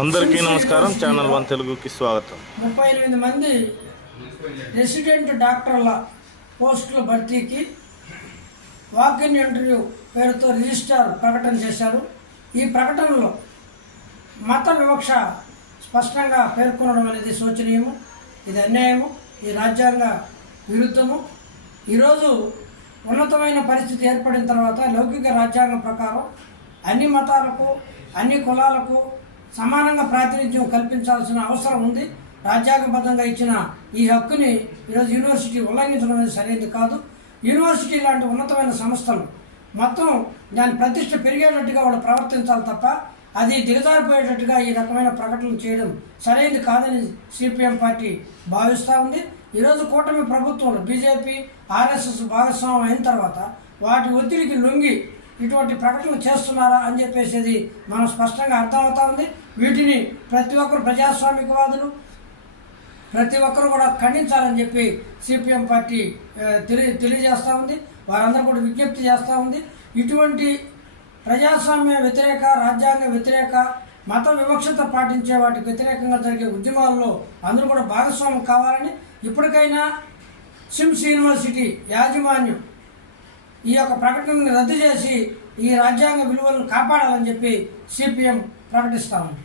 అందరికీ నమస్కారం. Channel one తెలుగుకి స్వాగతం. ముప్పై ఎనిమిది మంది రెసిడెంట్ డాక్టర్ల పోస్టుల భర్తీకి వాకిన్ ఇంటర్వ్యూ పేరుతో రిజిస్టార్ ప్రకటన చేశారు. ఈ ప్రకటనలో మత వివక్ష స్పష్టంగా పేర్కొనడం అనేది శోచనీయము. ఇది అన్యాయము. ఈ రాజ్యాంగ విరుద్ధము. ఈరోజు ఉన్నతమైన పరిస్థితి ఏర్పడిన తర్వాత లౌకిక రాజ్యాంగం ప్రకారం అన్ని మతాలకు అన్ని కులాలకు సమానంగా ప్రాతినిధ్యం కల్పించాల్సిన అవసరం ఉంది. రాజ్యాంగబద్ధంగా ఇచ్చిన ఈ హక్కుని ఈరోజు యూనివర్సిటీ ఉల్లంఘించడం అనేది సరైనది కాదు. యూనివర్సిటీ లాంటి ఉన్నతమైన సంస్థలు మొత్తం దాని ప్రతిష్ట పెరిగేటట్టుగా వాళ్ళు ప్రవర్తించాలి తప్ప అది దిగజారిపోయేటట్టుగా ఈ రకమైన ప్రకటనలు చేయడం సరైనది కాదని సిపిఎం పార్టీ భావిస్తూ ఉంది. ఈరోజు కూటమి ప్రభుత్వంలో బీజేపీ ఆర్ఎస్ఎస్ భాగస్వామ్యం అయిన తర్వాత వాటి ఒత్తిడికి లొంగి ఇటువంటి ప్రకటనలు చేస్తున్నారా అని చెప్పేసి మనం స్పష్టంగా అర్థమవుతా ఉంది. వీటిని ప్రతి ఒక్కరు ప్రజాస్వామికవాదులు ప్రతి ఒక్కరు కూడా ఖండించాలని చెప్పి సిపిఎం పార్టీ తెలియ తెలియజేస్తూ ఉంది. వారందరూ కూడా విజ్ఞప్తి చేస్తూ ఉంది. ఇటువంటి ప్రజాస్వామ్య వ్యతిరేక రాజ్యాంగ వ్యతిరేక మత వివక్షత పాటించే వాటికి వ్యతిరేకంగా జరిగే ఉద్యమాల్లో అందరూ కూడా భాగస్వామ్యం కావాలని ఇప్పటికైనా సిమ్స్ యూనివర్సిటీ యాజమాన్యం ఈ యొక్క ప్రకటనని రద్దు చేసి ఈ రాజ్యాంగ విలువలను కాపాడాలని చెప్పి సిపిఎం ప్రకటిస్తా ఉంది.